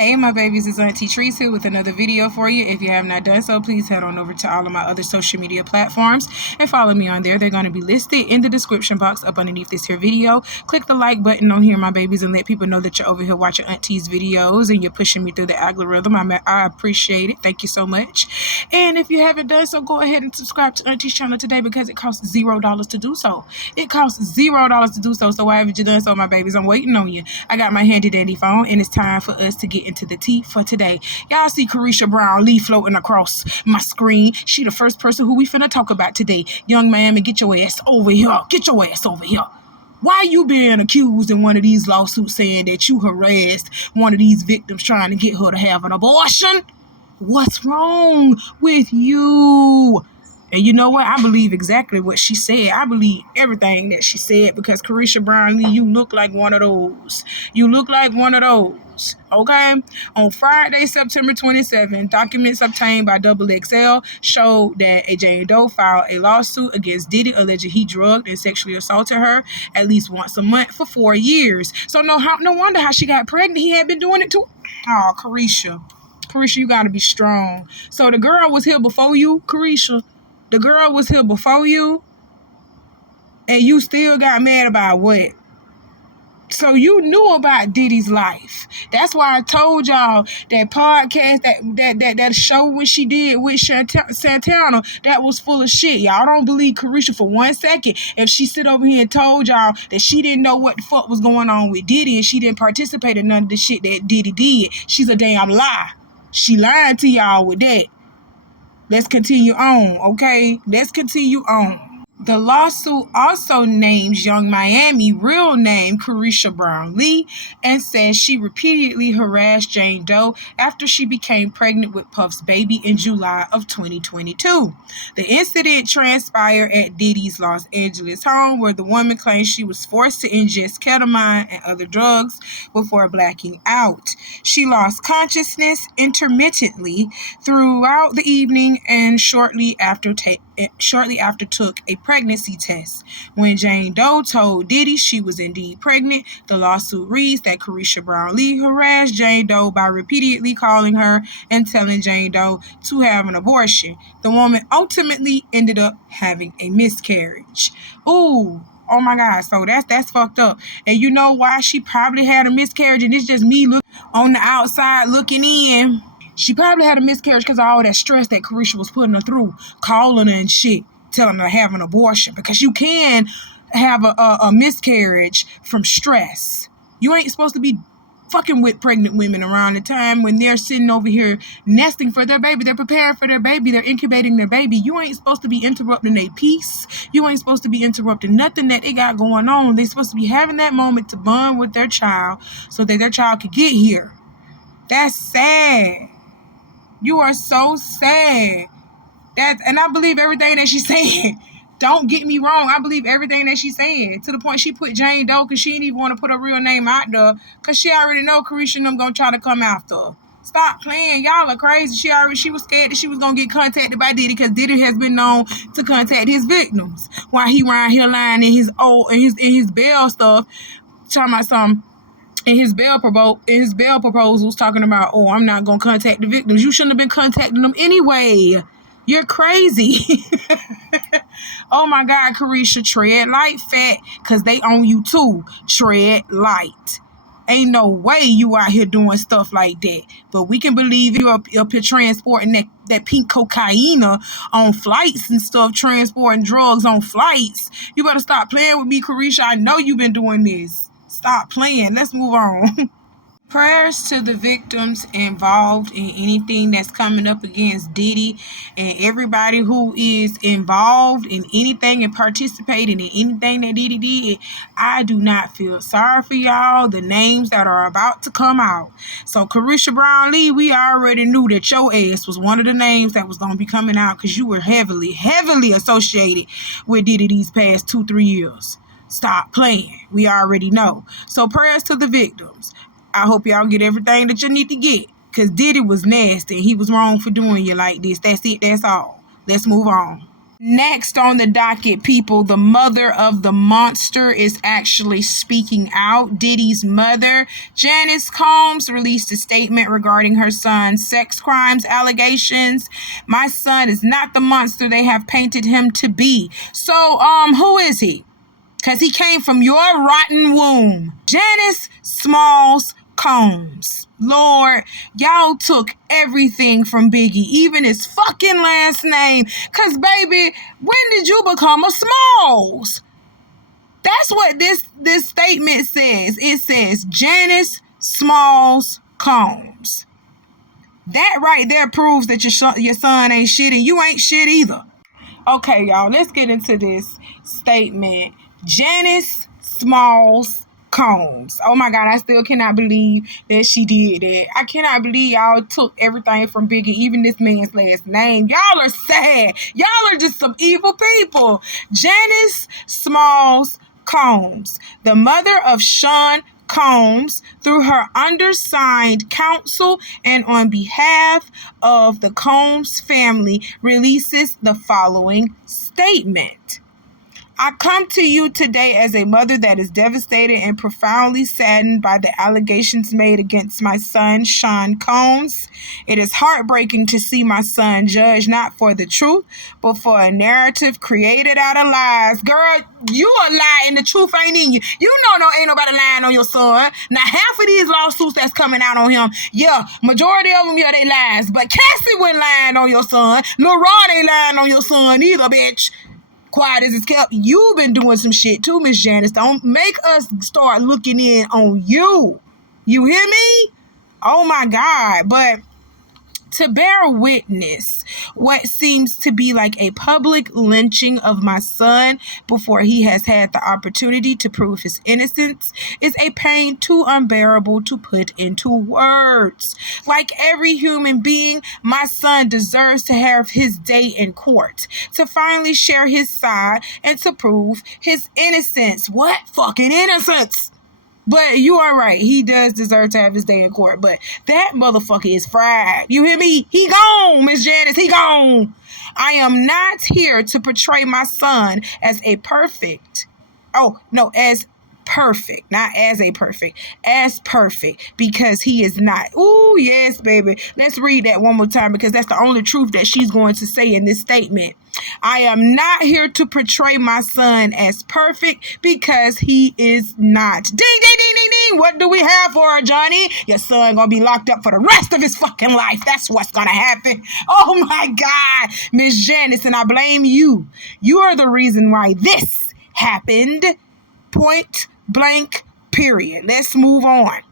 Hey my babies, it's Auntie Trice here with another video for you. If you have not done so, please head on over to all of my other social media platforms and follow me on there. They're going to be listed in the description box up underneath this here video. Click the like button on here, my babies, and let people know that you're over here watching Auntie's videos and you're pushing me through the algorithm. I appreciate it. Thank you so much. And if you haven't done so, go ahead and subscribe to Auntie's channel today because it costs $0 to do so. It costs $0 to do so. So why haven't you done so, my babies? I'm waiting on you. I got my handy dandy phone and it's time for us to get into the tea for today. Y'all see Chrisean Rock floating across my screen. She the first person who we finna talk about today. Young Miami, get your ass over here. Get your ass over here. Why you being accused in one of these lawsuits saying that you harassed one of these victims trying to get her to have an abortion? What's wrong with you? And you know what? I believe exactly what she said. I believe everything that she said because Chrisean Rock, you look like one of those. You look like one of those. Okay? On Friday, September 27, documents obtained by XXL showed that a Jane Doe filed a lawsuit against Diddy alleging he drugged and sexually assaulted her at least once a month for 4 years. So no wonder how she got pregnant. He had been doing it too. Oh, Chrisean, you gotta be strong. So the girl was here before you, Chrisean. The girl was here before you, and you still got mad about what? So you knew about Diddy's life. That's why I told y'all that podcast, that show when she did with Santana, that was full of shit. Y'all don't believe Chrisean for 1 second. If she sit over here and told y'all that she didn't know what the fuck was going on with Diddy and she didn't participate in none of the shit that Diddy did, she's a damn lie. She lied to y'all with that. Let's continue on, okay? Let's continue on. The lawsuit also names Young Miami real name Chrisean Rock and says she repeatedly harassed Jane Doe after she became pregnant with Puff's baby in July of 2022. The incident transpired at Diddy's Los Angeles home where the woman claimed she was forced to ingest ketamine and other drugs before blacking out. She lost consciousness intermittently throughout the evening and shortly after took a pregnancy test. When Jane Doe told Diddy she was indeed pregnant, the lawsuit reads that Chrisean Rock harassed Jane Doe by repeatedly calling her and telling Jane Doe to have an abortion. The woman ultimately ended up having a miscarriage. Ooh. Oh my God, so that's fucked up. And you know why she probably had a miscarriage? And it's just me on the outside looking in. She probably had a miscarriage because of all that stress that Chrisean was putting her through, calling her and shit, telling her to have an abortion. Because you can have a miscarriage from stress. You ain't supposed to be fucking with pregnant women around the time when they're sitting over here nesting for their baby. They're preparing for their baby. They're incubating their baby. You ain't supposed to be interrupting their peace. You ain't supposed to be interrupting nothing that they got going on. They're supposed to be having that moment to bond with their child so that their child could get here. That's sad. You are so sad. And I believe everything that she's saying. Don't get me wrong. I believe everything that she's saying. To the point she put Jane Doe because she didn't even want to put her real name out there because she already know Chrisean them gonna try to come after her. Stop playing. Y'all are crazy. She was scared that she was gonna get contacted by Diddy because Diddy has been known to contact his victims while he around here lying in his bail stuff, talking about something. In his bail proposals, talking about, oh, I'm not gonna contact the victims. You shouldn't have been contacting them anyway. You're crazy. Oh my God, Chrisean, tread light, fat, because they own you too. Tread light. Ain't no way you out here doing stuff like that. But we can believe you up here transporting that pink cocaine on flights and stuff, transporting drugs on flights. You better stop playing with me, Chrisean. I know you've been doing this. Stop playing. Let's move on. Prayers to the victims involved in anything that's coming up against Diddy and everybody who is involved in anything and participating in anything that Diddy did. I do not feel sorry for y'all, the names that are about to come out. So Chrisean Rock, we already knew that your ass was one of the names that was going to be coming out because you were heavily associated with Diddy these past 2-3 years. Stop playing. We already know. So prayers to the victims. I hope y'all get everything that you need to get. Because Diddy was nasty. He was wrong for doing you like this. That's it. That's all. Let's move on. Next on the docket, people, the mother of the monster is actually speaking out. Diddy's mother, Janice Combs, released a statement regarding her son's sex crimes allegations. My son is not the monster they have painted him to be. So, who is he? Because he came from your rotten womb. Janice Smalls Combs. Lord, y'all took everything from Biggie, even his fucking last name. Because, baby, when did you become a Smalls? That's what this statement says. It says Janice Smalls Combs. That right there proves that your son ain't shit and you ain't shit either. Okay, y'all, let's get into this statement. Janice Smalls Combs. Oh my God, I still cannot believe that she did that. I cannot believe y'all took everything from Biggie, even this man's last name. Y'all are sad. Y'all are just some evil people. Janice Smalls Combs, the mother of Sean Combs, through her undersigned counsel and on behalf of the Combs family, releases the following statement. I come to you today as a mother that is devastated and profoundly saddened by the allegations made against my son, Sean Combs. It is heartbreaking to see my son judged not for the truth, but for a narrative created out of lies. Girl, you a lie and the truth ain't in you. You know ain't nobody lying on your son. Now, half of these lawsuits that's coming out on him, yeah, majority of them, yeah, they lies. But Cassie wasn't lying on your son. Lil Rod ain't lying on your son either, bitch. Quiet as it's kept, you've been doing some shit too, Miss Janice. Don't make us start looking in on you. You hear me? Oh my God. But to bear witness what seems to be like a public lynching of my son before he has had the opportunity to prove his innocence is a pain too unbearable to put into words. Like every human being, my son deserves to have his day in court, to finally share his side and to prove his innocence. What fucking innocence? But you are right. He does deserve to have his day in court. But that motherfucker is fried. You hear me? He gone, Miss Janice. He gone. I am not here to portray my son as a perfect. Oh, no, as perfect. Not as a perfect. As perfect. Because he is not. Ooh, yes, baby. Let's read that one more time because that's the only truth that she's going to say in this statement. I am not here to portray my son as perfect because he is not. Ding, ding, ding, ding, ding. What do we have for her, Johnny? Your son gonna be locked up for the rest of his fucking life. That's what's gonna happen. Oh my God, Miss Janice, and I blame you. You are the reason why this happened. Point blank, period. Let's move on.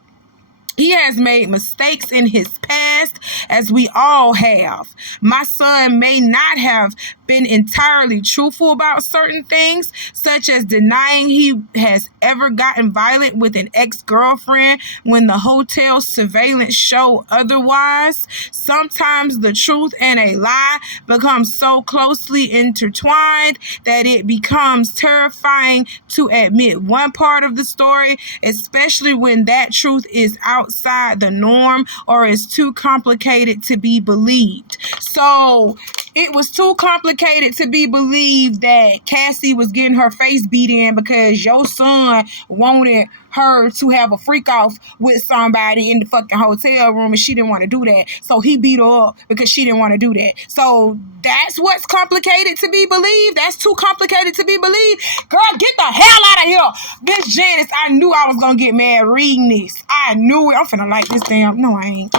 He has made mistakes in his past, as we all have. My son may not have been entirely truthful about certain things, such as denying he has ever gotten violent with an ex-girlfriend when the hotel surveillance showed otherwise. Sometimes the truth and a lie become so closely intertwined that it becomes terrifying to admit one part of the story, especially when that truth is outside the norm or is too complicated to be believed. So it was too complicated to be believed that Cassie was getting her face beat in because your son wanted her to have a freak off with somebody in the fucking hotel room and she didn't want to do that. So he beat her up because she didn't want to do that. So that's what's complicated to be believed. That's too complicated to be believed. Girl, get the hell out of here. Miss Janice, I knew I was going to get mad reading this. I knew it. I'm finna like this damn. No, I ain't.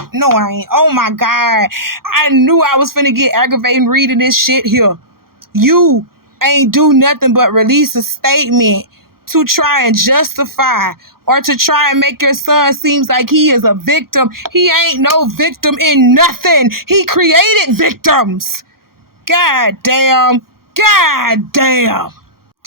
Oh my God. I knew I was finna get aggravated reading this shit here. You ain't do nothing but release a statement to try and justify or to try and make your son seem like he is a victim. He ain't no victim in nothing. He created victims. God damn.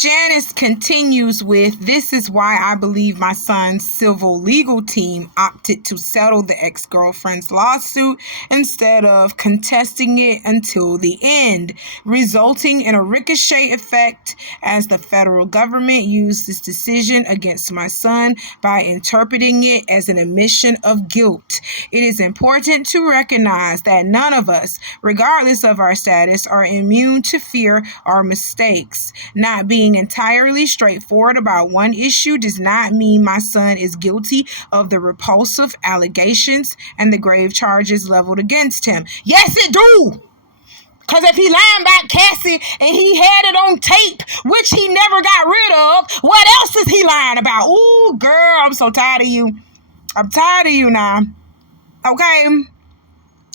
Janice continues with, "This is why I believe my son's civil legal team opted to settle the ex-girlfriend's lawsuit instead of contesting it until the end, resulting in a ricochet effect as the federal government used this decision against my son by interpreting it as an admission of guilt. It is important to recognize that none of us, regardless of our status, are immune to fear or mistakes. Not being entirely straightforward about one issue does not mean my son is guilty of the repulsive allegations and the grave charges leveled against him." Yes, it do! Because if he lying about Cassie and he had it on tape, which he never got rid of, what else is he lying about? Ooh, girl, I'm so tired of you. I'm tired of you now. Okay?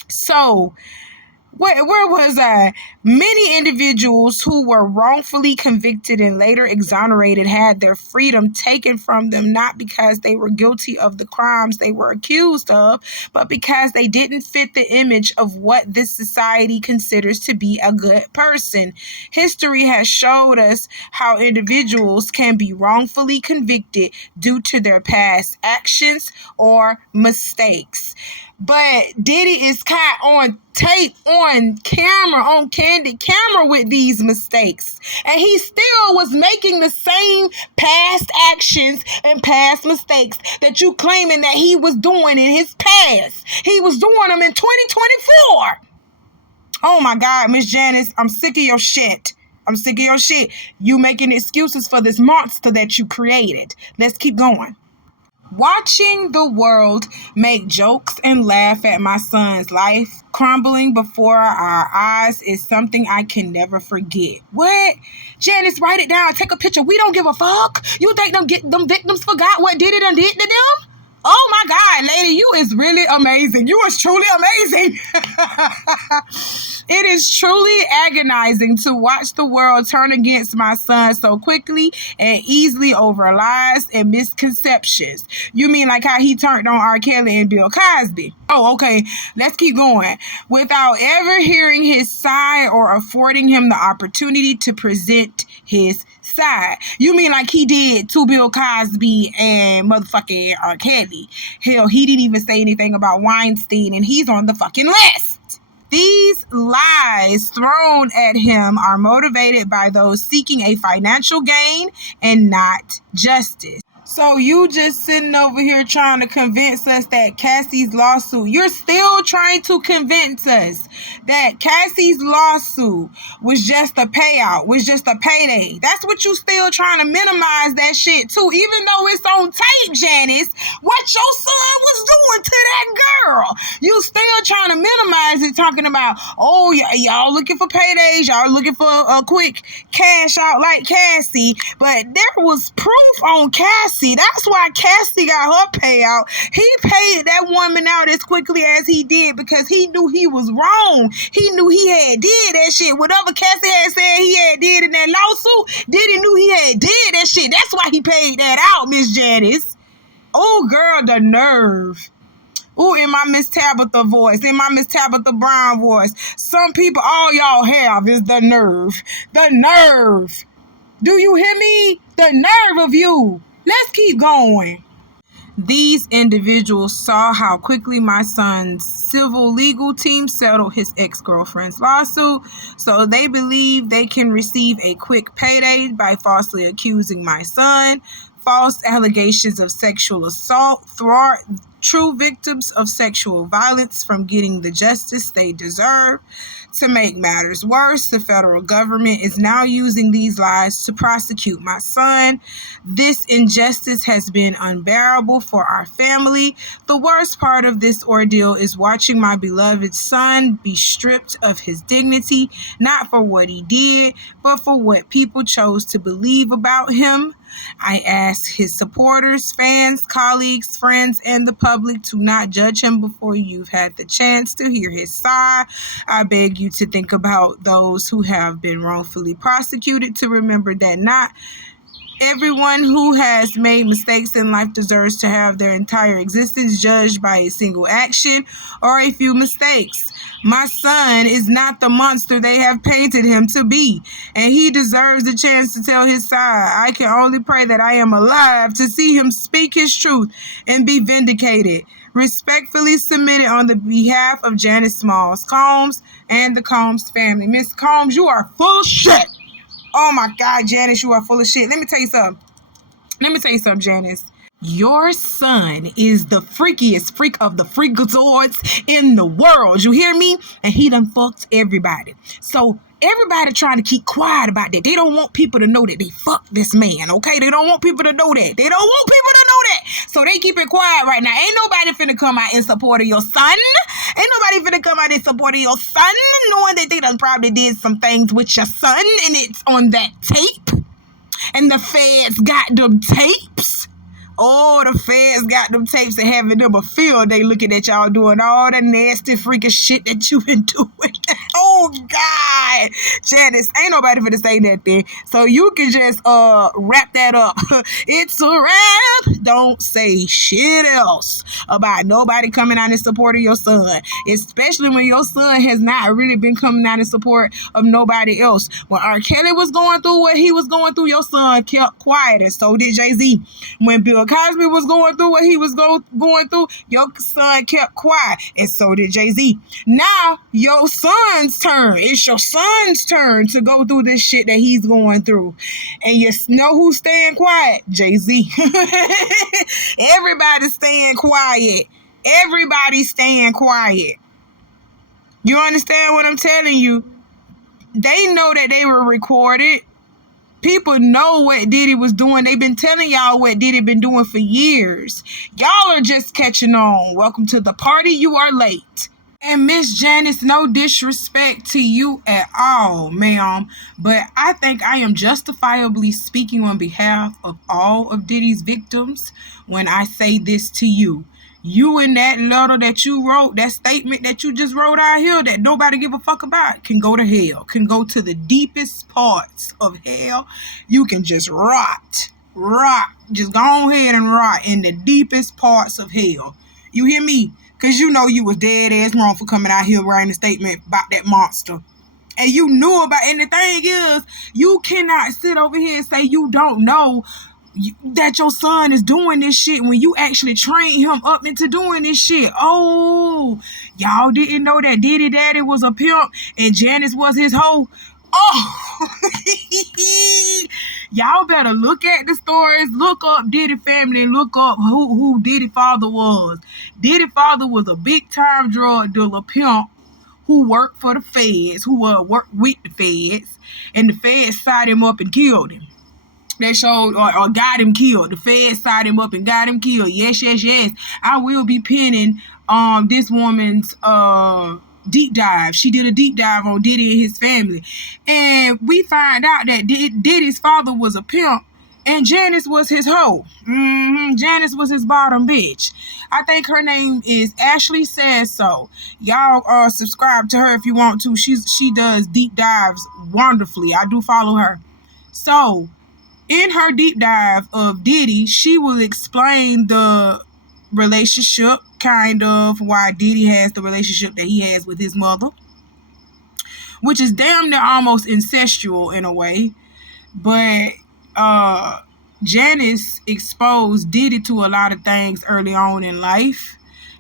So, where was I? Many individuals who were wrongfully convicted and later exonerated had their freedom taken from them, not because they were guilty of the crimes they were accused of, but because they didn't fit the image of what this society considers to be a good person. History has showed us how individuals can be wrongfully convicted due to their past actions or mistakes. But Diddy is caught on tape, on camera, on candid camera with these mistakes. And he still was making the same past actions and past mistakes that you claiming that he was doing in his past. He was doing them in 2024. Oh my God, Miss Janice, I'm sick of your shit. I'm sick of your shit. You making excuses for this monster that you created. Let's keep going. "Watching the world make jokes and laugh at my son's life crumbling before our eyes is something I can never forget." What? Janice, write it down. Take a picture. We don't give a fuck. You think them victims forgot what Diddy done did to them? Oh my God, lady, you is really amazing. You is truly amazing. It is truly agonizing to watch the world turn against my son so quickly and easily over lies and misconceptions. You mean like how he turned on R. Kelly and Bill Cosby? Oh, okay. Let's keep going. Without ever hearing his side or affording him the opportunity to present his side. You mean like he did to Bill Cosby and motherfucking R. Kelly? Hell, he didn't even say anything about Weinstein, and he's on the fucking list. These lies thrown at him are motivated by those seeking a financial gain and not justice. So you just sitting over here trying to convince us that Cassie's lawsuit, you're still trying to convince us that Cassie's lawsuit was just a payout, was just a payday. That's what you still trying to minimize that shit too, even though it's on tape, Janice, what your son was doing to that girl. You still trying to minimize it, talking about, oh, y'all looking for paydays, y'all looking for a quick cash out like Cassie, but there was proof on Cassie. That's why Cassie got her payout. He paid that woman out as quickly as he did because he knew he was wrong. He knew he had did that shit. Whatever Cassie had said he had did in that lawsuit, Diddy knew he had did that shit. That's why he paid that out, Miss Janice. Oh, girl, the nerve. Ooh, in my Miss Tabitha voice, in my Miss Tabitha Brown voice. Some people, all y'all have is the nerve. The nerve. Do you hear me? The nerve of you. Let's keep going. These individuals saw how quickly my son's civil legal team settled his ex-girlfriend's lawsuit, so they believe they can receive a quick payday by falsely accusing my son. False allegations of sexual assault thwart true victims of sexual violence from getting the justice they deserve. To make matters worse, the federal government is now using these lies to prosecute my son. This injustice has been unbearable for our family. The worst part of this ordeal is watching my beloved son be stripped of his dignity, not for what he did, but for what people chose to believe about him. I ask his supporters, fans, colleagues, friends, and the public to not judge him before you've had the chance to hear his side. I beg you to think about those who have been wrongfully prosecuted, to remember that not Everyone who has made mistakes in life deserves to have their entire existence judged by a single action or a few mistakes. My son is not the monster they have painted him to be, and he deserves the chance to tell his side. I can only pray that I am alive to see him speak his truth and be vindicated. Respectfully submitted on the behalf of Janice Combs and the Combs family. Miss Combs, you are full of shit. Oh my God, Janice, you are full of shit. Let me tell you something, Janice. Your son is the freakiest freak of the freakazoids in the world. You hear me? And he done fucked everybody. So everybody trying to keep quiet about that. They don't want people to know that they fucked this man, okay? They don't want people to know that. So they keep it quiet right now. Ain't nobody finna come out in support of your son. Ain't nobody finna come out in support of your son, knowing that they done probably did some things with your son, and it's on that tape. And the feds got them tapes. Oh, the feds got them tapes and having them a field day looking at y'all doing all the nasty freaking shit that you been doing. Oh, God. Janice, ain't nobody finna say nothing. So you can just wrap that up. It's a wrap. Don't say shit else about nobody coming out in support of your son. Especially when your son has not really been coming out in support of nobody else. When R. Kelly was going through what he was going through, your son kept quiet, and so did Jay-Z. When Bill Cosby was going through what he was going through, your son kept quiet, and so did Jay-Z. Now, your son's turn. It's your son's turn to go through this shit that he's going through. And you know who's staying quiet? Jay-Z. Everybody's staying quiet. Everybody's staying quiet. You understand what I'm telling you? They know that they were recorded. People know what Diddy was doing. They've been telling y'all what Diddy been doing for years. Y'all are just catching on. Welcome to the party. You are late. And Miss Janice, no disrespect to you at all, ma'am, but I think I am justifiably speaking on behalf of all of Diddy's victims when I say this to you. You in that letter that you wrote, that statement that you just wrote out here that nobody give a fuck about, can go to hell, can go to the deepest parts of hell. You can just rot. Just go ahead and rot in the deepest parts of hell. You hear me? Because you know you was dead ass wrong for coming out here writing a statement about that monster. And you knew about, and the thing is, you cannot sit over here and say you don't know that your son is doing this shit when you actually trained him up into doing this shit. Oh, y'all didn't know that Diddy Daddy was a pimp and Janice was his hoe. Oh, y'all better look at the stories, look up Diddy family, and look up who Diddy father was. Diddy father was a big time drug dealer pimp who worked for the feds, who worked with the feds, and the feds sided him up and killed him. They showed or got him killed. The feds sided him up and got him killed. Yes. I will be pinning this woman's deep dive. She did a deep dive on Diddy and his family. And we find out that Diddy's father was a pimp and Janice was his hoe. Janice was his bottom bitch. I think her name is Ashley Says So. Y'all subscribe to her if you want to. She does deep dives wonderfully. I do follow her. So in her deep dive of Diddy, she will explain the relationship, kind of why Diddy has the relationship that he has with his mother, which is damn near almost incestual in a way. But Janice exposed Diddy to a lot of things early on in life.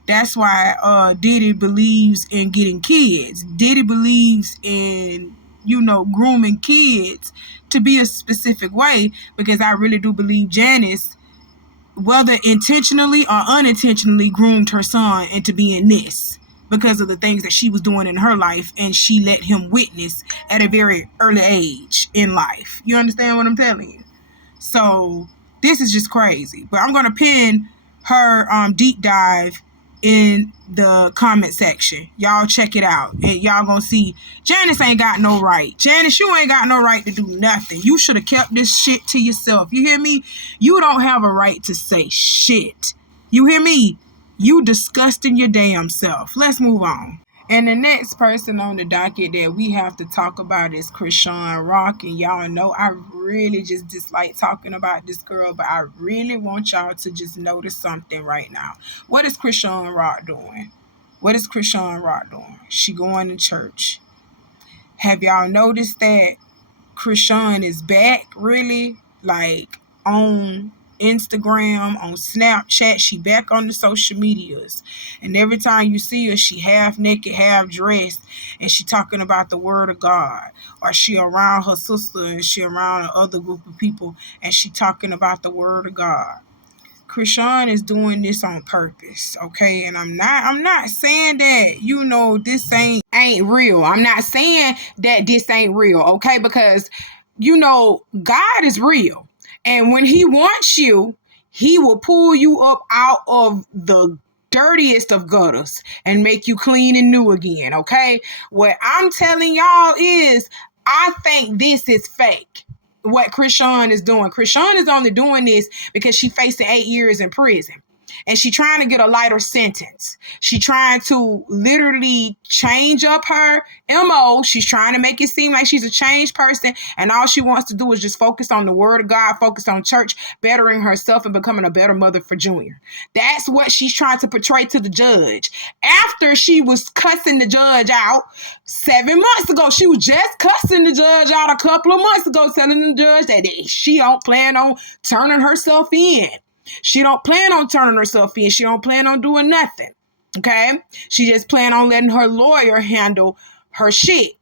That's why Diddy believes in getting kids. Diddy believes in, grooming kids to be a specific way, because I really do believe Janice, whether intentionally or unintentionally, groomed her son into being this because of the things that she was doing in her life and she let him witness at a very early age in life. You understand what I'm telling you? So this is just crazy. But I'm going to pin her deep dive in the comment section. Y'all check it out and y'all gonna see Janice ain't got no right. Janice, you ain't got no right to do nothing. You should have kept this shit to yourself. You hear me? You don't have a right to say shit. You hear me? You disgusting your damn self. Let's move on. And the next person on the docket that we have to talk about is Chrisean Rock. And y'all know I really just dislike talking about this girl, but I really want y'all to just notice something right now. What is Chrisean Rock doing? What is Chrisean Rock doing? She going to church. Have y'all noticed that Chrisean is back really? Like on Instagram, on Snapchat, she back on the social medias. And every time you see her, she half naked, half dressed, and she talking about the word of God. Or she around her sister and she around another group of people and she talking about the word of God. Chrisean is doing this on purpose, okay? And I'm not saying that, this ain't real. I'm not saying that this ain't real, okay? Because God is real. And when he wants you, he will pull you up out of the dirtiest of gutters and make you clean and new again, okay? What I'm telling y'all is I think this is fake. What Chrisean is doing. Chrisean is only doing this because she facing 8 years in prison. And she trying to get a lighter sentence. She trying to literally change up her MO. She's trying to make it seem like she's a changed person. And all she wants to do is just focus on the word of God, focus on church, bettering herself and becoming a better mother for Junior. That's what she's trying to portray to the judge. After she was cussing the judge out 7 months ago, she was just cussing the judge out a couple of months ago, telling the judge that she don't plan on turning herself in. She don't plan on turning herself in. She don't plan on doing nothing. Okay? She just plan on letting her lawyer handle her shit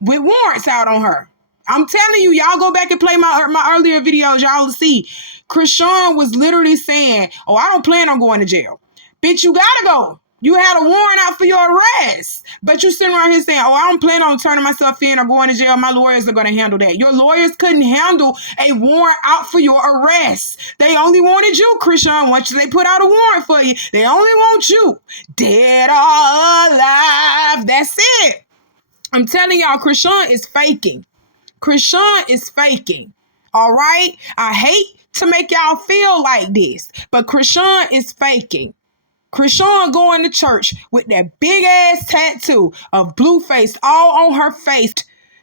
with warrants out on her. I'm telling you, y'all go back and play my earlier videos. Y'all will see. Chrisean was literally saying, oh, I don't plan on going to jail. Bitch, you gotta go. You had a warrant out for your arrest. But you sitting around here saying, oh, I don't plan on turning myself in or going to jail. My lawyers are going to handle that. Your lawyers couldn't handle a warrant out for your arrest. They only wanted you, Chrisean. Once they put out a warrant for you, they only want you. Dead or alive. That's it. I'm telling y'all, Chrisean is faking. Chrisean is faking. All right? I hate to make y'all feel like this, but Chrisean is faking. Chrisean going to church with that big ass tattoo of Blueface all on her face.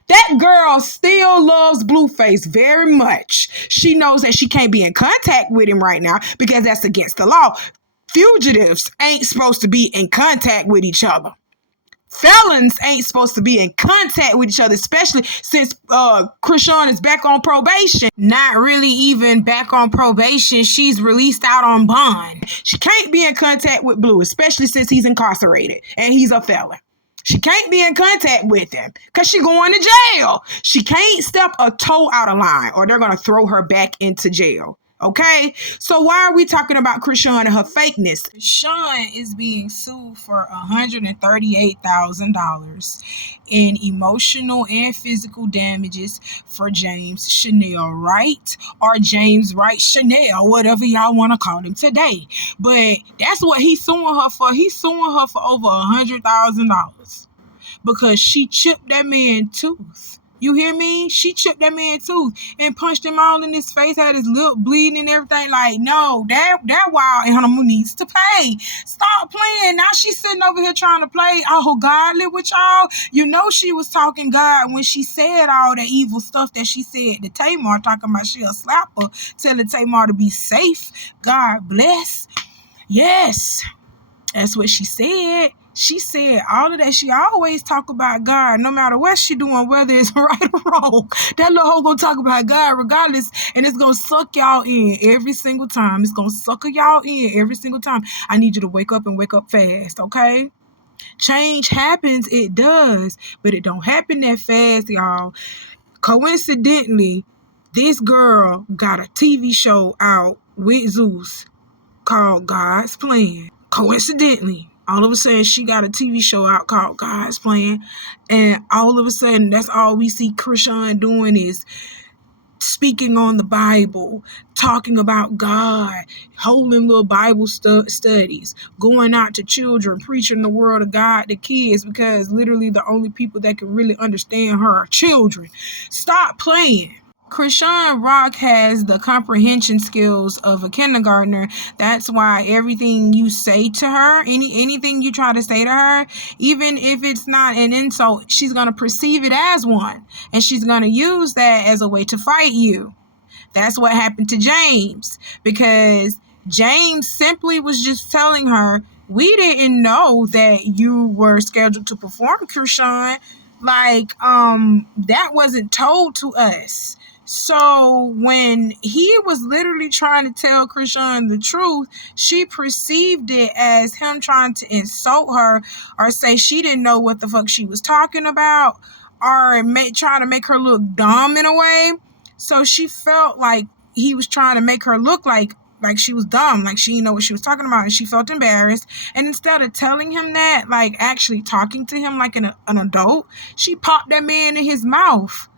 That girl still loves Blueface very much. She knows that she can't be in contact with him right now because that's against the law. Fugitives ain't supposed to be in contact with each other. Felons ain't supposed to be in contact with each other, especially since Chrisean is back on probation. Not really even back on probation. She's released out on bond. She can't be in contact with Blue, especially since he's incarcerated and he's a felon. She can't be in contact with him because she's going to jail. She can't step a toe out of line or they're going to throw her back into jail. Okay, so why are we talking about Chrisean and her fakeness? Chrisean is being sued for $138,000 in emotional and physical damages for James Chanel Wright, or James Wright Chanel, whatever y'all want to call him today. But that's what he's suing her for. He's suing her for over $100,000 because she chipped that man's tooth. You hear me? She chipped that man's tooth and punched him all in his face, had his lip bleeding and everything. Like, no, that wild animal needs to pay. Stop playing. Now she's sitting over here trying to play all godly with y'all. You know she was talking God when she said all that evil stuff that she said to Tamar, talking about she'll slap her, telling Tamar to be safe. God bless. Yes, that's what she said. She said all of that. She always talk about God, no matter what she doing, whether it's right or wrong. That little hoe gonna talk about God regardless, and it's gonna suck y'all in every single time. It's gonna sucker y'all in every single time. I need you to wake up and wake up fast, okay? Change happens, it does, but it don't happen that fast, y'all. Coincidentally, this girl got a TV show out with Zeus called God's Plan. Coincidentally, all of a sudden, she got a TV show out called God's Plan. And all of a sudden, that's all we see Chrisean doing is speaking on the Bible, talking about God, holding little Bible studies, going out to children, preaching the word of God to kids, because literally the only people that can really understand her are children. Stop playing. Chrisean Rock has the comprehension skills of a kindergartner. That's why everything you say to her, anything you try to say to her, even if it's not an insult, she's going to perceive it as one. And she's going to use that as a way to fight you. That's what happened to James, because James simply was just telling her, we didn't know that you were scheduled to perform, Chrisean. Like, that wasn't told to us. So when he was literally trying to tell Chrisean the truth, she perceived it as him trying to insult her or say she didn't know what the fuck she was talking about, or trying to make her look dumb in a way. So she felt like he was trying to make her look like she was dumb, like she didn't know what she was talking about, and she felt embarrassed. And instead of telling him that, like actually talking to him like an adult, she popped that man in his mouth.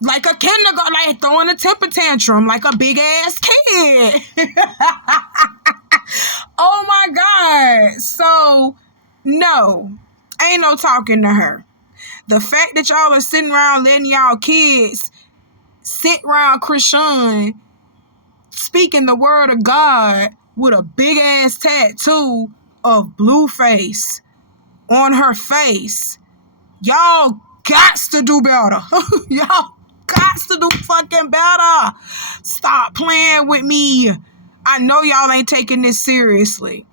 Like a kindergarten, like throwing a temper tantrum, like a big ass kid. Oh my God. So, no, ain't no talking to her. The fact that y'all are sitting around letting y'all kids sit around Chrisean speaking the word of God with a big ass tattoo of Blueface on her face, y'all got to do better. Y'all got to do fucking better. Stop playing with me. I know y'all ain't taking this seriously.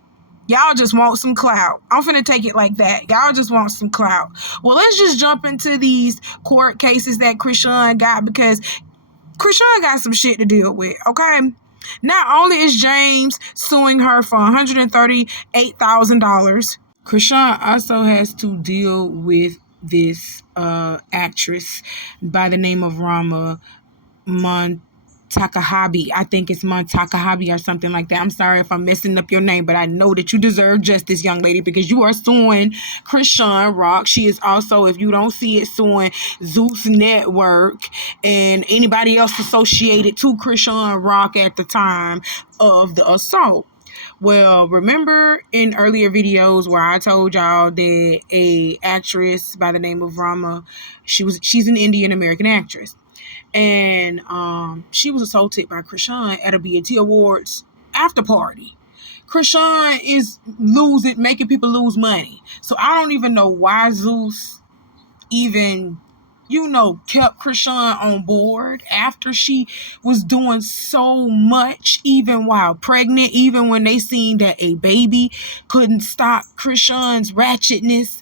Y'all just want some clout. I'm finna take it like that. Y'all just want some clout. Well, let's just jump into these court cases that Chrisean got, because Chrisean got some shit to deal with, okay? Not only is James suing her for $138,000, Chrisean also has to deal with this actress by the name of Rama Montakahabi. I think it's Montakahabi or something like that. I'm sorry if I'm messing up your name, but I know that you deserve justice, young lady, because you are suing Chrisean Rock. She is also, if you don't see it, suing Zeus Network and anybody else associated to Chrisean Rock at the time of the assault. Well, remember in earlier videos where I told y'all that a actress by the name of Rama, she's an Indian American actress, and she was assaulted by Chrisean at a BET Awards after party. Chrisean is making people lose money. So I don't even know why Zeus even kept Chrisean on board after she was doing so much, even while pregnant, even when they seen that a baby couldn't stop Chrisean's ratchetness.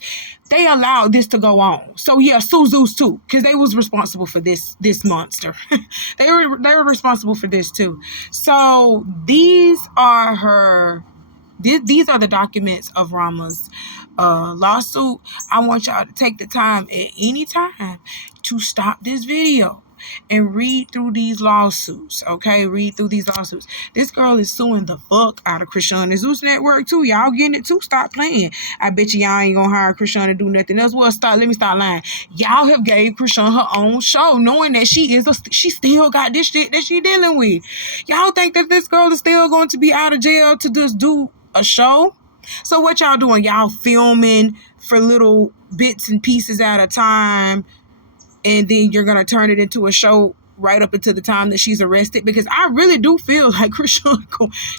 They allowed this to go on. So yeah, sue Zeus too, because they was responsible for this monster. they were responsible for this too. So these are the documents of Rama's lawsuit. I want y'all to take the time at any time to stop this video and read through these lawsuits, okay? Read through these lawsuits. This girl is suing the fuck out of Chrisean and Zeus Network too. Y'all getting it too? Stop playing. I bet y'all ain't gonna hire Chrisean to do nothing else. Well, let me start lying. Y'all have gave Chrisean her own show, knowing that she still got this shit that she dealing with. Y'all think that this girl is still going to be out of jail to just do a show? So what y'all doing? Y'all filming for little bits and pieces at a time, and then you're gonna turn it into a show right up until the time that she's arrested? Because I really do feel like Chrisean,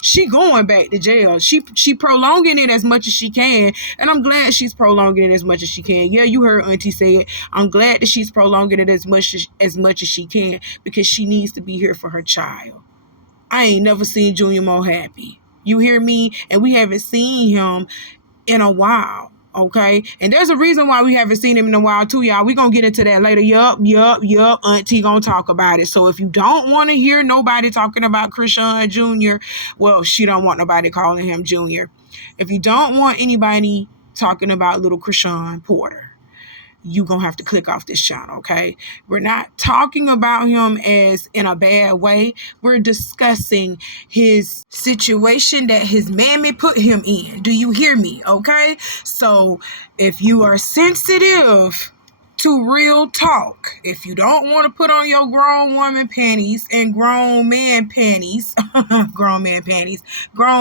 she going back to jail. She prolonging it as much as she can, and I'm glad she's prolonging it as much as she can. Yeah, you heard Auntie say it. I'm glad that she's prolonging it as much as she can, because she needs to be here for her child. I ain't never seen Junior more happy. You hear me? And we haven't seen him in a while, okay? And there's a reason why we haven't seen him in a while too, y'all. We're going to get into that later. Yup. Auntie going to talk about it. So if you don't want to hear nobody talking about Chrisean Jr., well, she don't want nobody calling him Junior. If you don't want anybody talking about little Chrisean Porter, you gonna have to click off this channel, okay? We're not talking about him as in a bad way. We're discussing his situation that his mammy put him in. Do you hear me, okay? So if you are sensitive to real talk, if you don't want to put on your grown woman panties and grown man panties, grown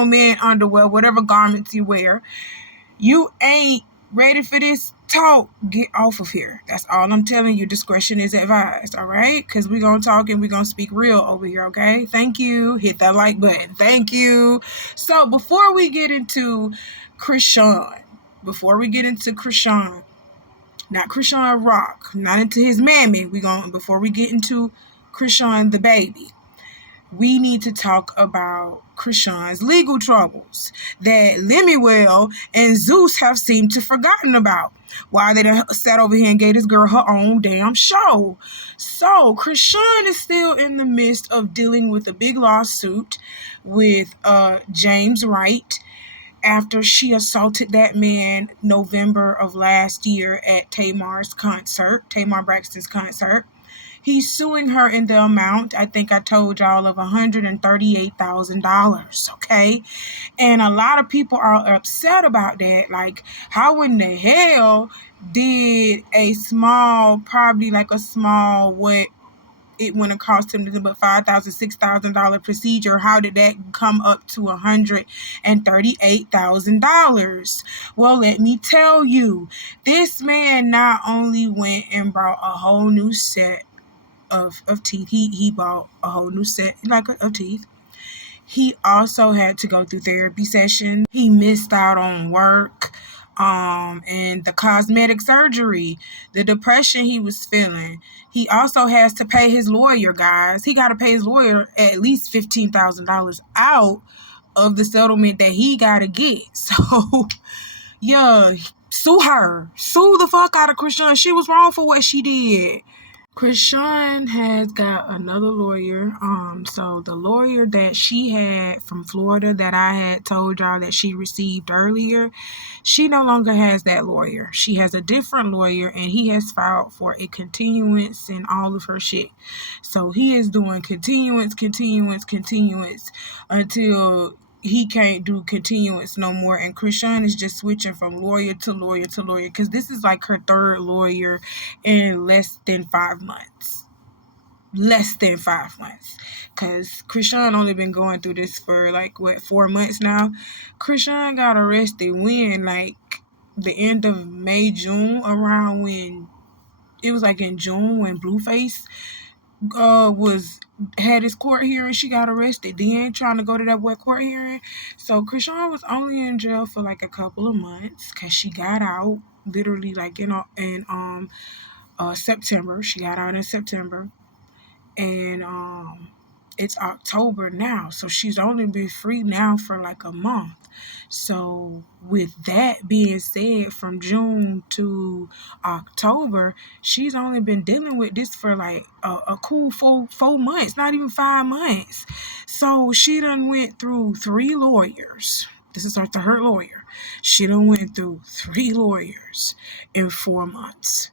man underwear, whatever garments you wear, you ain't ready for this talk, get off of here. That's all I'm telling you. Discretion is advised, all right? Because we're going to talk and we're going to speak real over here, okay? Thank you. Hit that like button. Thank you. So before we get into Chrisean, not Chrisean Rock, not into his mammy, before we get into Chrisean the baby, we need to talk about Chrisean's legal troubles that Lemuel and Zeus have seemed to forgotten about while they sat over here and gave this girl her own damn show. So Chrisean is still in the midst of dealing with a big lawsuit with James Wright after she assaulted that man November of last year at Tamar Braxton's concert. He's suing her in the amount, I think I told y'all, of $138,000, okay? And a lot of people are upset about that. Like, how in the hell did what it wouldn't cost him to but $5,000, $6,000 procedure, how did that come up to $138,000? Well, let me tell you, this man not only went and brought a whole new set of teeth. He bought a whole new set of teeth. He also had to go through therapy sessions. He missed out on work, and the cosmetic surgery, the depression he was feeling. He also has to pay his lawyer, guys. He got to pay his lawyer at least $15,000 out of the settlement that he got to get. So, yeah, sue her. Sue the fuck out of Chrisean. She was wrong for what she did. Chrisean has got another lawyer. So the lawyer that she had from Florida that I had told y'all that she received earlier, she no longer has that lawyer. She has a different lawyer, and he has filed for a continuance and all of her shit. So he is doing continuance until he can't do continuance no more, and Chrisean is just switching from lawyer to lawyer to lawyer, because this is like her third lawyer in less than 5 months. Because Chrisean only been going through this for 4 months now. Chrisean got arrested when the end of May, June, around when it was in June when Blueface had his court hearing. She got arrested then trying to go to that court hearing. So Chrisean was only in jail for a couple of months, because she got out literally in September. She got out in September, and it's October now, so she's only been free now for a month. So with that being said, from June to October, she's only been dealing with this for a cool 4 months, not even 5 months. So she done went through 3 lawyers. This is her third lawyer. She done went through 3 lawyers in 4 months.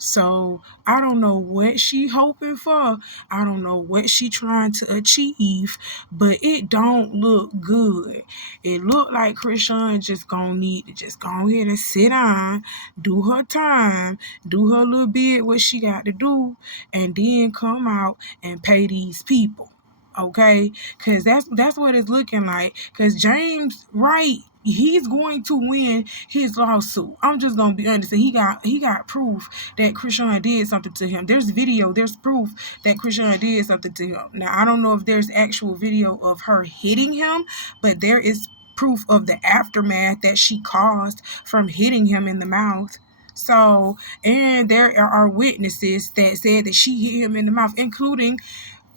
So I don't know what she hoping for. I don't know what she trying to achieve, but it don't look good. It look like Chrisean just gonna need to just go ahead and sit down, do her time, do her little bit what she got to do, and then come out and pay these people. Okay? Because that's what it's looking like. Because James Wright, he's going to win his lawsuit. I'm just gonna be honest. He got proof that Chrisean did something to him. There's video, there's proof that Chrisean did something to him. Now, I don't know if there's actual video of her hitting him, but there is proof of the aftermath that she caused from hitting him in the mouth. So, and there are witnesses that said that she hit him in the mouth, including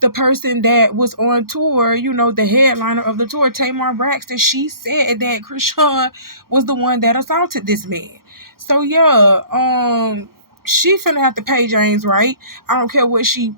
the person that was on tour, the headliner of the tour, Tamar Braxton. She said that Chrisean was the one that assaulted this man. So yeah, she finna have to pay James Wright. I don't care what she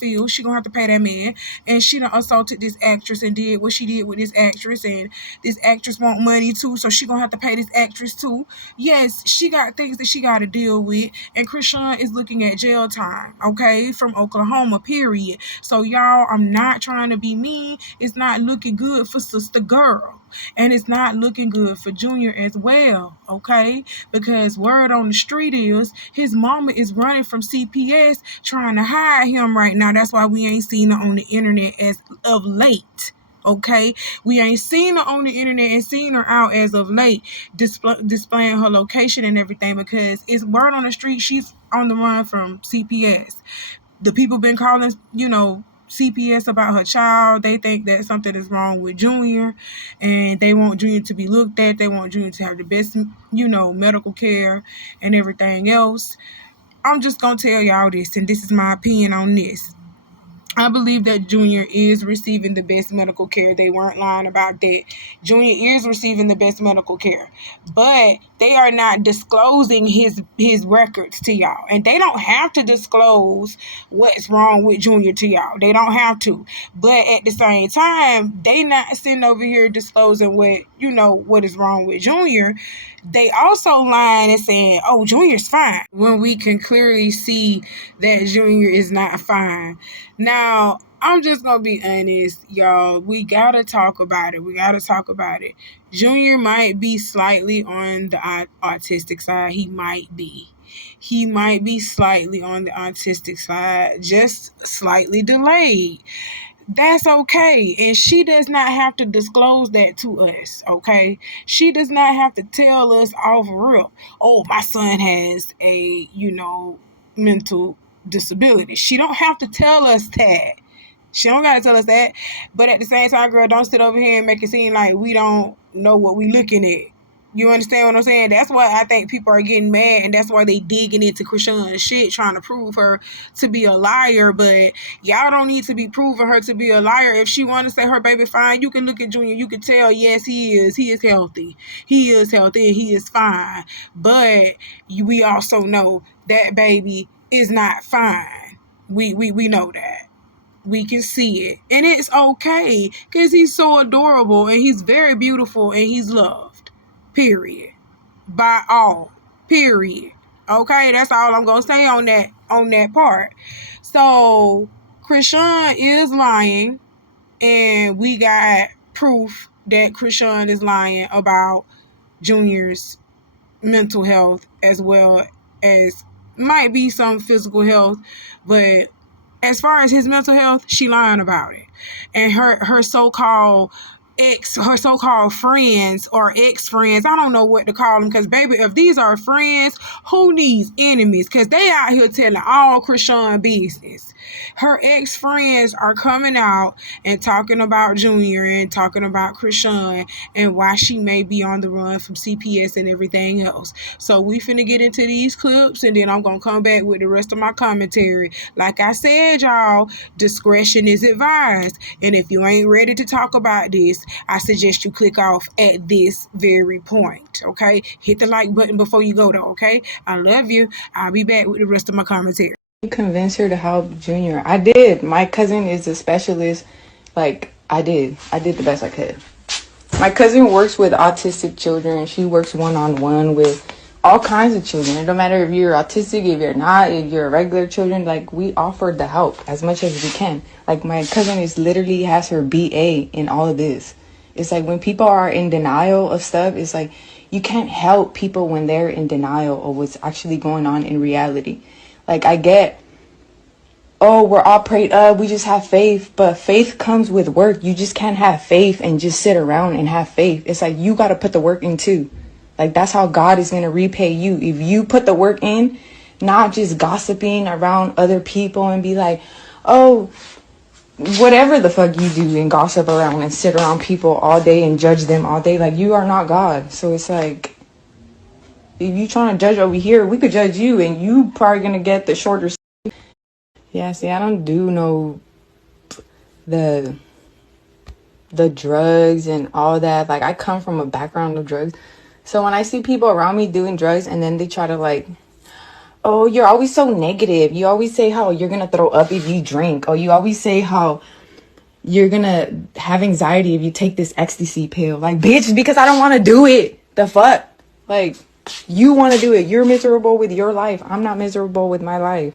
feels. She gonna have to pay that man. And she done assaulted this actress and did what she did with this actress. And this actress want money too, so she gonna have to pay this actress too. Yes, she got things that she got to deal with. And Chrisean is looking at jail time, okay, from Oklahoma, period. So y'all, I'm not trying to be mean. It's not looking good for sister girl. And it's not looking good for Junior as well, okay? Because word on the street is his mama is running from CPS trying to hide him right now. That's why we ain't seen her on the internet as of late, Okay, we ain't seen her on the internet and seen her out as of late, displaying her location and everything, because it's word on the street she's on the run from CPS. The people been calling, CPS about her child. They think that something is wrong with Junior, and they want Junior to be looked at. They want Junior to have the best, medical care and everything else. I'm just gonna tell y'all this, and this is my opinion on this. I believe that Junior is receiving the best medical care. They weren't lying about that. Junior is receiving the best medical care, but they are not disclosing his records to y'all, and they don't have to disclose what's wrong with Junior to y'all. They don't have to, but at the same time, they not sitting over here disclosing what is wrong with Junior. They also lying and saying, "Oh, Junior's fine," when we can clearly see that Junior is not fine. Now, I'm just going to be honest, y'all. We got to talk about it. Junior might be slightly on the autistic side. He might be. He might be slightly on the autistic side, just slightly delayed. That's okay. And she does not have to disclose that to us, okay? She does not have to tell us off real, "Oh, my son has a, mental disability." She don't have to tell us that. She don't got to tell us that. But at the same time, girl, don't sit over here and make it seem like we don't know what we looking at. You understand what I'm saying? That's why I think people are getting mad, and that's why they digging into Chrisean's shit, trying to prove her to be a liar. But y'all don't need to be proving her to be a liar. If she want to say her baby fine, you can look at Junior. You can tell, yes, he is. He is healthy. He is healthy, and he is fine. But we also know that baby is not fine. We know that. We can see it. And it's okay, because he's so adorable, and he's very beautiful, and he's loved. Period. By all. Period. Okay, that's all I'm gonna say on that part. So Chrisean is lying, and we got proof that Chrisean is lying about Junior's mental health, as well as might be some physical health, but as far as his mental health, she lying about it. And her so-called friends or ex-friends, I don't know what to call them, because baby, if these are friends, who needs enemies? Because they out here telling all Chrisean business. Her ex-friends are coming out and talking about Junior and talking about Chrisean and why she may be on the run from CPS and everything else. So we finna get into these clips, and then I'm gonna come back with the rest of my commentary. Like I said, y'all, discretion is advised. And if you ain't ready to talk about this, I suggest you click off at this very point, okay? Hit the like button before you go, though, okay? I love you. I'll be back with the rest of my commentary. You convinced her to help Junior. I did. My cousin is a specialist. Like, I did the best I could. My cousin works with autistic children. She works one-on-one with all kinds of children. It don't matter if you're autistic, if you're not, if you're regular children. Like, we offered the help as much as we can. Like, my cousin is literally has her BA in all of this. It's like when people are in denial of stuff, it's like you can't help people when they're in denial of what's actually going on in reality. Like, I get, oh, we're all prayed up, we just have faith, but faith comes with work. You just can't have faith and just sit around and have faith. It's like you got to put the work in too. Like, that's how God is going to repay you. If you put the work in, not just gossiping around other people and be like, oh, whatever the fuck you do and gossip around and sit around people all day and judge them all day. Like, you are not God. So it's like, if you trying to judge over here, we could judge you, and you probably going to get the shorter. Yeah, see, I don't do no the drugs and all that. Like, I come from a background of drugs. So when I see people around me doing drugs and then they try to like, oh, you're always so negative. You always say how you're going to throw up if you drink. Or you always say how you're going to have anxiety if you take this ecstasy pill. Like, bitch, because I don't want to do it. The fuck? Like, you want to do it. You're miserable with your life. I'm not miserable with my life.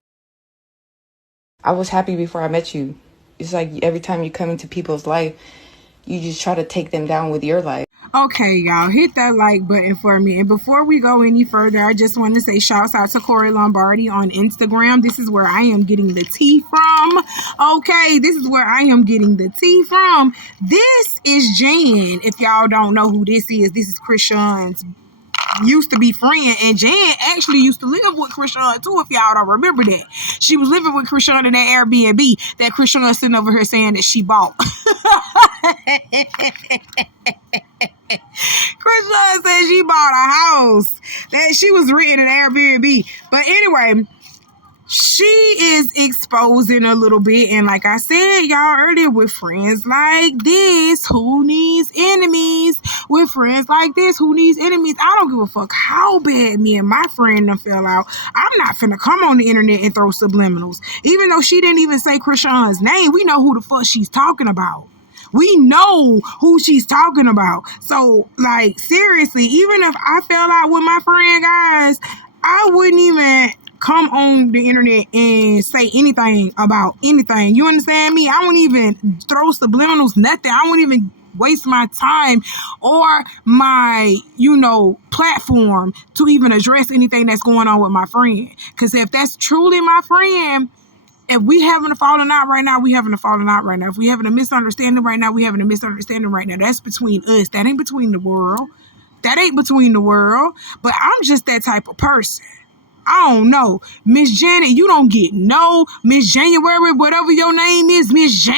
I was happy before I met you. It's like every time you come into people's life, you just try to take them down with your life. Okay, y'all, hit that like button for me. And before we go any further, I just want to say shouts out to Corey Lombardi on Instagram. This is where I am getting the tea from. Okay, this is where I am getting the tea from. This is Jan. If y'all don't know who this is Chrisean's used to be friend, and Jan actually used to live with Chrisean too, if y'all don't remember that. She was living with Chrisean in that Airbnb that Chrisean sitting over here saying that she bought. Chrisean said she bought a house that she was renting an Airbnb. But anyway, she is exposing a little bit, and like I said y'all earlier, with friends like this, who needs enemies? With friends like this, who needs enemies? I don't give a fuck how bad me and my friend done fell out. I'm not finna come on the internet and throw subliminals. Even though she didn't even say Chrisean's name, we know who the fuck she's talking about. We know who she's talking about. So, like, seriously, even if I fell out with my friend, guys, I wouldn't even come on the internet and say anything about anything. You understand me? I wouldn't even throw subliminals, nothing. I wouldn't even waste my time or my, platform to even address anything that's going on with my friend. Because if that's truly my friend, if we having a falling out right now, we having a falling out right now. If we having a misunderstanding right now, we having a misunderstanding right now. That's between us. That ain't between the world. That ain't between the world. But I'm just that type of person. I don't know. Miss Janet, you don't get no Miss January, whatever your name is, Miss Jan,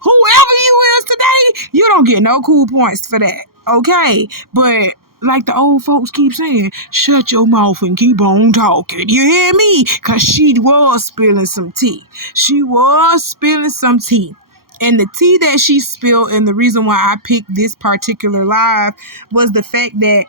whoever you is today, you don't get no cool points for that. Okay? But like the old folks keep saying, shut your mouth and keep on talking. You hear me? Because she was spilling some tea. She was spilling some tea. And the tea that she spilled, and the reason why I picked this particular live, was the fact that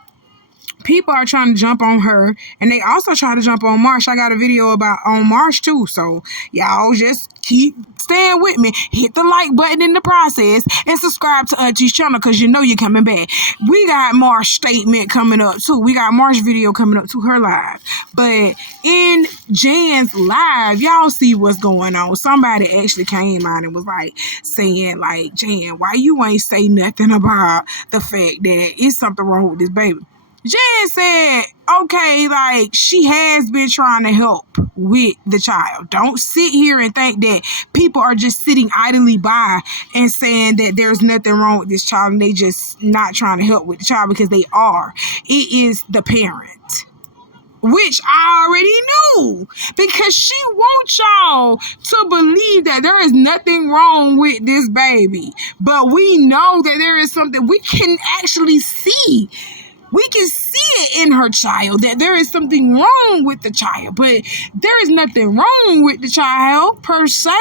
people are trying to jump on her, and they also try to jump on Marsh. I got a video about on Marsh too, so y'all just keep staying with me. Hit the like button in the process and subscribe to Auntie's channel, because you know you're coming back. We got Marsh statement coming up too. We got Marsh video coming up to her live. But in Jan's live, y'all see what's going on. Somebody actually came out and was like saying, like, Jan, why you ain't say nothing about the fact that it's something wrong with this baby? Jan said, okay, like, she has been trying to help with the child. Don't sit here and think that people are just sitting idly by and saying that there's nothing wrong with this child and they just not trying to help with the child, because they are. It is the parent. Which I already knew, because she wants y'all to believe that there is nothing wrong with this baby. But we know that there is something we can actually see. We can see it in her child, that there is something wrong with the child, but there is nothing wrong with the child per se.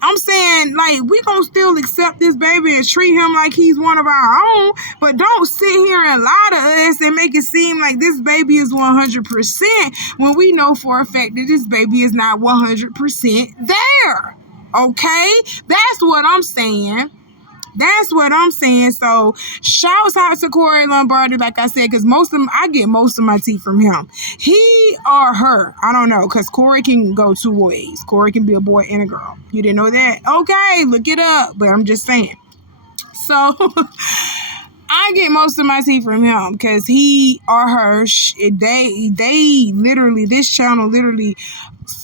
I'm saying, like, we gonna still accept this baby and treat him like he's one of our own, but don't sit here and lie to us and make it seem like this baby is 100% when we know for a fact that this baby is not 100% there. Okay? That's what I'm saying. That's what I'm saying. So shouts out to Corey Lombardi, like I said, because I get most of my tea from him. He or her, I don't know, because Corey can go two ways. Corey can be a boy and a girl. You didn't know that? Okay, look it up. But I'm just saying. So I get most of my tea from him, because he or her, they literally, this channel literally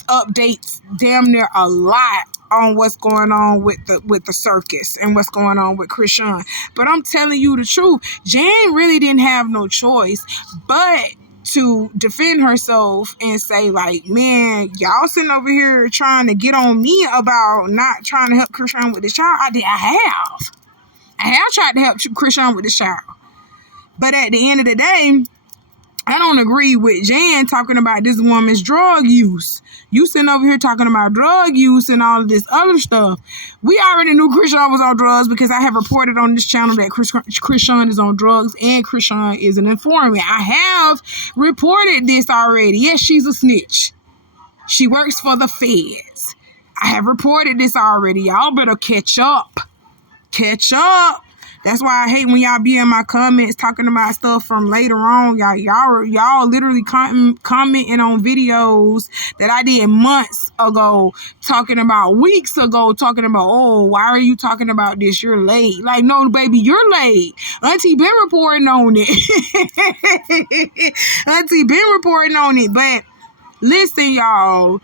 updates damn near a lot on what's going on with the circus and what's going on with Chrisean. But I'm telling you the truth, Jan really didn't have no choice but to defend herself and say, like, man, y'all sitting over here trying to get on me about not trying to help Chrisean with this child. I have tried to help Chrisean with this child. But at the end of the day, I don't agree with Jan talking about this woman's drug use. You sitting over here talking about drug use and all of this other stuff. We already knew Chrisean was on drugs, because I have reported on this channel that Chrisean is on drugs and Chrisean is an informant. I have reported this already. Yes, she's a snitch. She works for the feds. I have reported this already. Y'all better catch up. Catch up. That's why I hate when y'all be in my comments talking about stuff from later on. Y'all literally commenting on videos that I did months ago, talking about weeks ago, talking about, oh, why are you talking about this? You're late. Like, no, baby, you're late. Auntie been reporting on it. Auntie been reporting on it. But listen, y'all.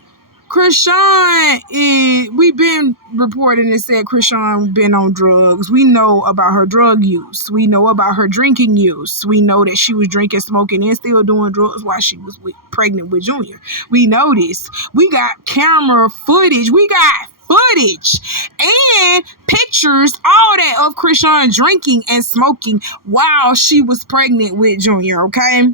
We've been reporting and said Chrisean been on drugs. We know about her drug use. We know about her drinking use. We know that she was drinking, smoking, and still doing drugs while she was pregnant with Junior. We know this. We got camera footage. We got footage and pictures, all that, of Chrisean drinking and smoking while she was pregnant with Junior, okay?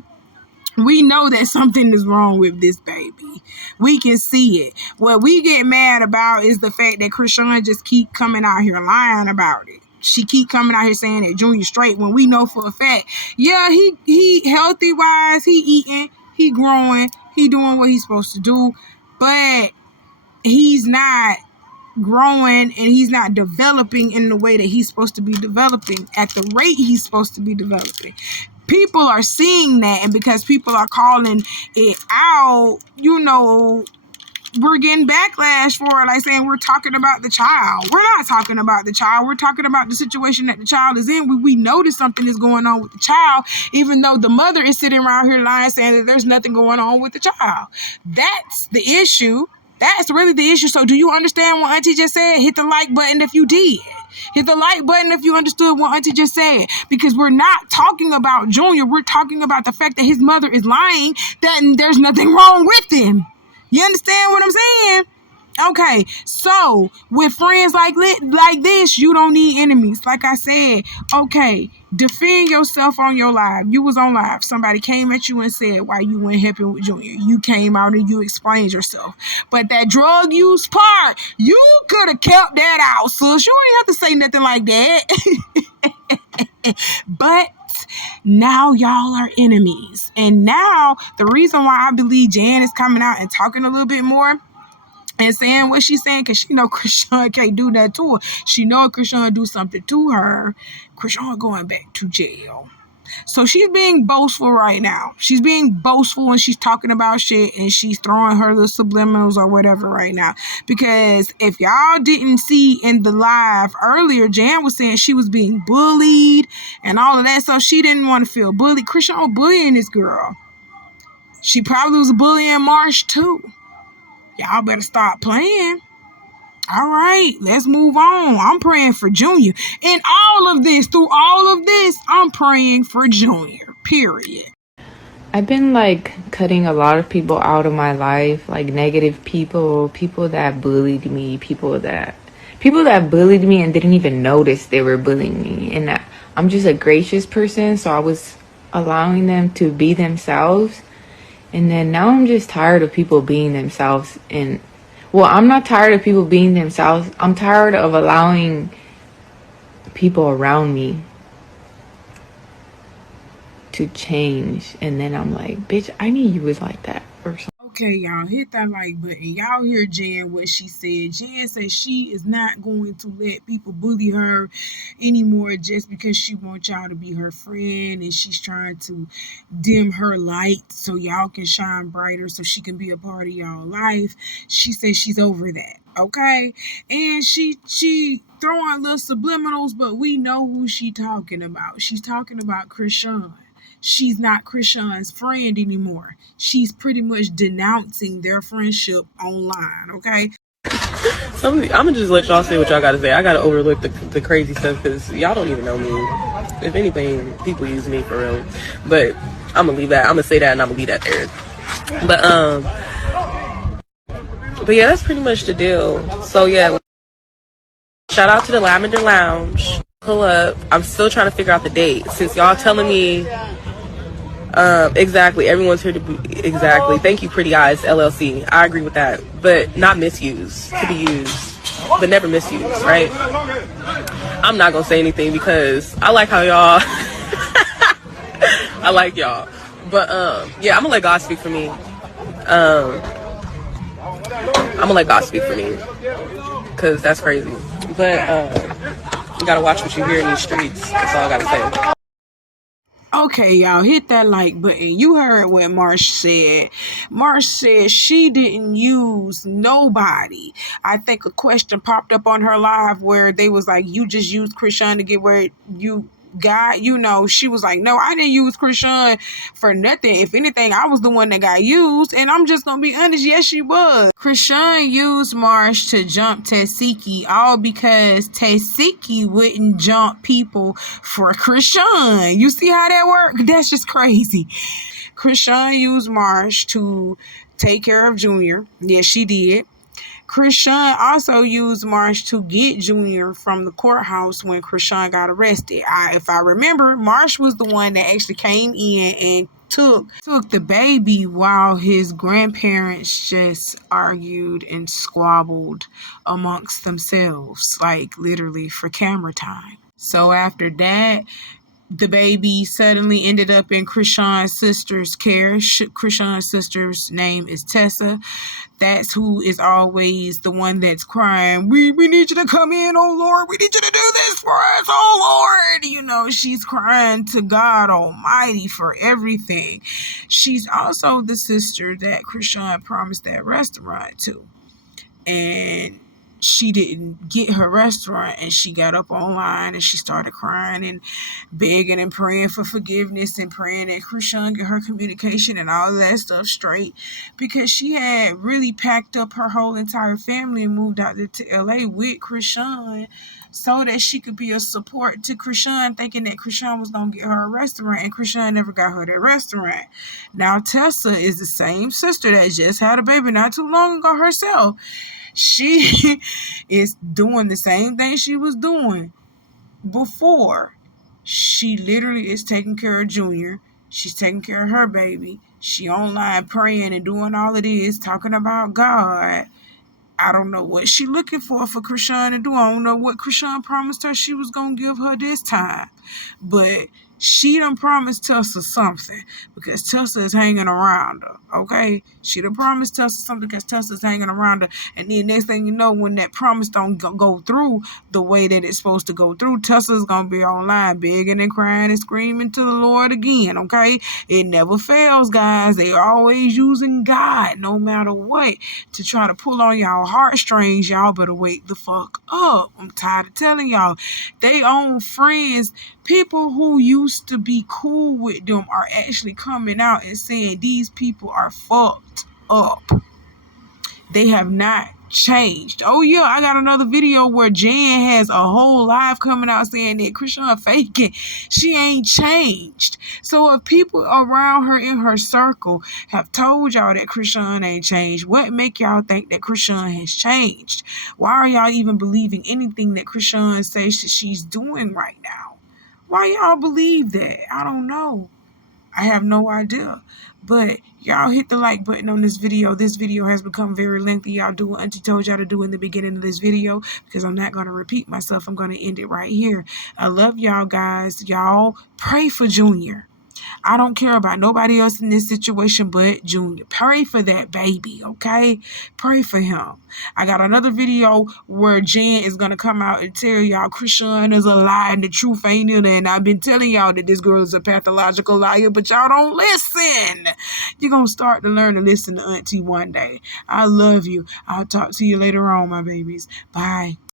We know that something is wrong with this baby. We can see it. What we get mad about is the fact that Chrisean just keep coming out here lying about it. She keep coming out here saying that Junior straight when we know for a fact, yeah, he healthy wise, he eating, he growing, he doing what he's supposed to do, but he's not growing and he's not developing in the way that he's supposed to be developing at the rate he's supposed to be developing. People are seeing that, and because people are calling it out, we're getting backlash for it, like saying we're talking about the child. We're not talking about the child. We're talking about the situation that the child is in. We notice something is going on with the child, even though the mother is sitting around here lying, saying that there's nothing going on with the child. That's the issue. That's really the issue. So do you understand what Auntie just said? Hit the like button if you did. Hit the like button if you understood what Auntie just said. Because we're not talking about Junior. We're talking about the fact that his mother is lying, that there's nothing wrong with him. You understand what I'm saying? Okay, so with friends like this, you don't need enemies. Like I said, okay, defend yourself on your live. You was on live. Somebody came at you and said why you weren't helping with Junior. You came out and you explained yourself. But that drug use part, you could have kept that out, sis. You ain't have to say nothing like that. But now y'all are enemies. And now the reason why I believe Jan is coming out and talking a little bit more and saying what she's saying, because she know Chrisean can't do that to her. She know Chrisean do something to her. Chrisean going back to jail. So she's being boastful right now. She's being boastful and she's talking about shit and she's throwing her little subliminals or whatever right now. Because if y'all didn't see in the live earlier, Jan was saying she was being bullied and all of that stuff. She didn't want to feel bullied. Chrisean bullying this girl. She probably was bullying Marsh too. Y'all better stop playing. All right, let's move on. I'm praying for Junior. In all of this, through all of this, I'm praying for Junior, period. I've been cutting a lot of people out of my life, negative people that bullied me, people that bullied me and didn't even notice they were bullying me. And I'm just a gracious person, so I was allowing them to be themselves. And then now I'm just tired of people being themselves. And well, I'm not tired of people being themselves. I'm tired of allowing people around me to change. And then I'm like, bitch, I knew you was like that or something. Okay, y'all, hit that like button. Y'all hear Jan, what she said. Jan said she is not going to let people bully her anymore just because she wants y'all to be her friend and she's trying to dim her light so y'all can shine brighter so she can be a part of y'all life. She said she's over that, okay? And she throwing little subliminals, but we know who she talking about. She's talking about Chrisean. She's not Chrisean's friend anymore. She's pretty much denouncing their friendship online, okay? I'm gonna just let y'all say what y'all gotta say. I gotta overlook the crazy stuff because y'all don't even know me. If anything, people use me for real. But I'm gonna leave that. I'm gonna say that and I'm gonna leave that there. But yeah, that's pretty much the deal. So yeah, shout out to the Lavender Lounge. Pull up. I'm still trying to figure out the date since y'all telling me. Exactly. Everyone's here to be exactly. Thank you, Pretty Eyes LLC. I agree with that, but not misuse. To be used, but never misuse. Right? I'm not gonna say anything because I like how y'all. I like y'all, but yeah, I'm gonna let God speak for me. I'm gonna let God speak for me because that's crazy. But You gotta watch what you hear in these streets. That's all I gotta say. Okay, y'all, hit that like button. You heard what Marsh said. Marsh said she didn't use nobody. I think a question popped up on her live where they was like, you just used Chrisean to get where you got, she was like, no, I didn't use Chrisean for nothing. If anything, I was the one that got used, and I'm just gonna be honest, yes, she was. Chrisean used Marsh to jump Tesiki, all because Tesiki wouldn't jump people for Chrisean. You see how that worked? That's just crazy. Chrisean used Marsh to take care of Junior. Yes, she did. Chrisean also used Marsh to get Junior from the courthouse when Chrisean got arrested. If I remember, Marsh was the one that actually came in and took the baby while his grandparents just argued and squabbled amongst themselves, like literally for camera time. So after that, the baby suddenly ended up in Chrisean's sister's care. Chrisean's sister's name is Tessa. That's who is always the one that's crying, we need you to come in, oh Lord, we need you to do this for us, oh Lord. She's crying to God Almighty for everything. She's also the sister that Chrisean promised that restaurant to. And she didn't get her restaurant, and she got up online and she started crying and begging and praying for forgiveness and praying that Chrisean get her communication and all of that stuff straight, because she had really packed up her whole entire family and moved out to LA with Chrisean so that she could be a support to Chrisean, thinking that Chrisean was going to get her a restaurant, and Chrisean never got her that restaurant. Now Tessa is the same sister that just had a baby not too long ago herself. She is doing the same thing she was doing before. She literally is taking care of Junior. She's taking care of her baby. She online praying and doing all of this, talking about God. I don't know what she looking for Chrisean to do. I don't know what Chrisean promised her she was going to give her this time. But she done promised Tessa something, because Tessa is hanging around her, okay? She done promised Tessa something because Tessa is hanging around her. And then next thing you know, when that promise don't go through the way that it's supposed to go through, Tessa's going to be online begging and crying and screaming to the Lord again, okay? It never fails, guys. They always using God, no matter what, to try to pull on y'all heartstrings. Y'all better wake the fuck up. I'm tired of telling y'all. They own friends, people who used to be cool with them, are actually coming out and saying these people are fucked up. They have not changed. Oh yeah, I got another video where Jan has a whole live coming out saying that Chrisean faking. She ain't changed. So if people around her in her circle have told y'all that Chrisean ain't changed, what make y'all think that Chrisean has changed? Why are y'all even believing anything that Chrisean says that she's doing right now? Why y'all believe that? I don't know. I have no idea. But y'all hit the like button on this video. This video has become very lengthy. Y'all do what Auntie told y'all to do in the beginning of this video, because I'm not going to repeat myself. I'm going to end it right here. I love y'all guys. Y'all pray for Junior. I don't care about nobody else in this situation but Junior. Pray for that baby, okay? Pray for him. I got another video where Jen is going to come out and tell y'all Chrisean is a lie and the truth ain't in it. And I've been telling y'all that this girl is a pathological liar, but y'all don't listen. You're going to start to learn to listen to Auntie one day. I love you. I'll talk to you later on, my babies. Bye.